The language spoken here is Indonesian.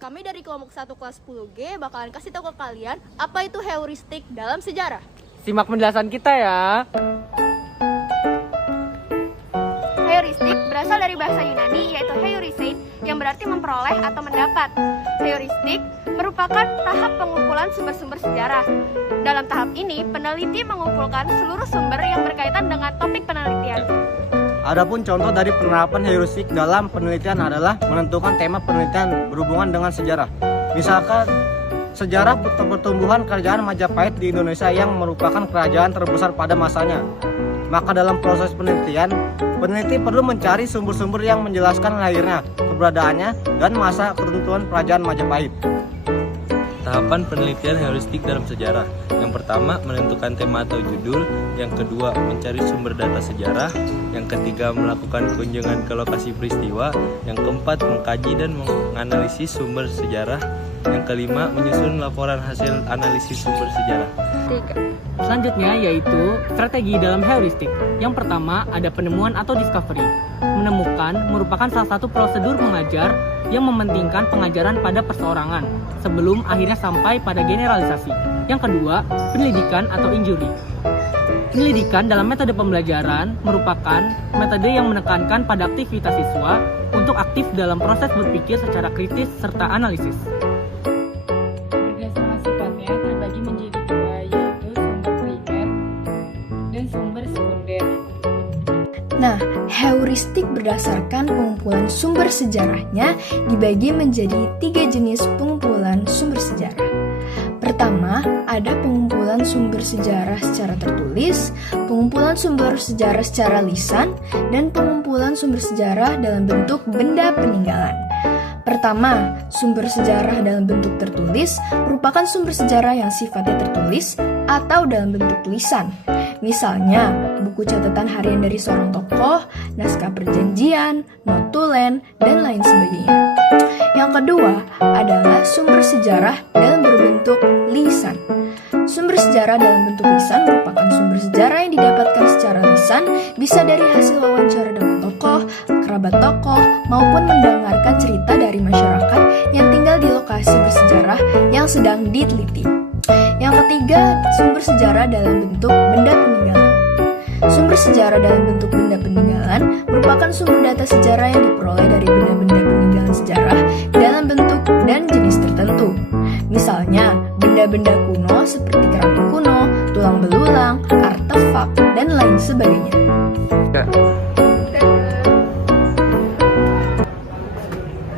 Kami dari kelompok 1 kelas 10G bakalan kasih tahu ke kalian apa itu heuristik dalam sejarah. Simak penjelasan kita ya. Heuristik berasal dari bahasa Yunani yaitu heurisein yang berarti memperoleh atau mendapat. Heuristik merupakan tahap pengumpulan sumber-sumber sejarah. Dalam tahap ini, peneliti mengumpulkan seluruh sumber yang berkaitan dengan topik penelitian. Adapun contoh dari penerapan heuristik dalam penelitian adalah menentukan tema penelitian berhubungan dengan sejarah. Misalkan sejarah pertumbuhan kerajaan Majapahit di Indonesia yang merupakan kerajaan terbesar pada masanya. Maka dalam proses penelitian, peneliti perlu mencari sumber-sumber yang menjelaskan lahirnya, keberadaannya, dan masa ketentuan kerajaan Majapahit. Tahapan penelitian heuristik dalam sejarah. Yang pertama, menentukan tema atau judul. Yang kedua, mencari sumber data sejarah. Yang ketiga, melakukan kunjungan ke lokasi peristiwa. Yang keempat, mengkaji dan menganalisis sumber sejarah. Yang kelima, menyusun laporan hasil analisis sumber sejarah. Selanjutnya yaitu strategi dalam heuristik. Yang pertama ada penemuan atau discovery. Menemukan merupakan salah satu prosedur mengajar yang mementingkan pengajaran pada perseorangan sebelum akhirnya sampai pada generalisasi. Yang kedua, penyelidikan atau injury. Penyelidikan dalam metode pembelajaran merupakan metode yang menekankan pada aktivitas siswa untuk aktif dalam proses berpikir secara kritis serta analisis. Berdasarkan sifatnya terbagi menjadi dua, yaitu sumber primer dan sumber sekunder. Nah, heuristik berdasarkan pengumpulan sumber sejarahnya dibagi menjadi 3 jenis pengumpulan sumber sejarah. Pertama, ada pengumpulan sumber sejarah secara tertulis, pengumpulan sumber sejarah secara lisan, dan pengumpulan sumber sejarah dalam bentuk benda peninggalan. Pertama, sumber sejarah dalam bentuk tertulis merupakan sumber sejarah yang sifatnya tertulis atau dalam bentuk tulisan. Misalnya, buku catatan harian dari seorang tokoh, naskah perjanjian, notulen, dan lain sebagainya. Yang kedua adalah sumber sejarah dalam berbentuk lisan. Sumber sejarah dalam bentuk lisan merupakan sumber sejarah yang didapatkan secara lisan, bisa dari hasil wawancara dengan tokoh, kerabat tokoh, maupun mendengarkan cerita dari masyarakat yang tinggal di lokasi bersejarah yang sedang diteliti. Yang ketiga, sumber sejarah dalam bentuk benda peninggalan. Sumber sejarah dalam bentuk benda peninggalan merupakan sumber data sejarah yang diperoleh dari benda-benda peninggalan sejarah dalam bentuk dan jenis tertentu. Misalnya, benda-benda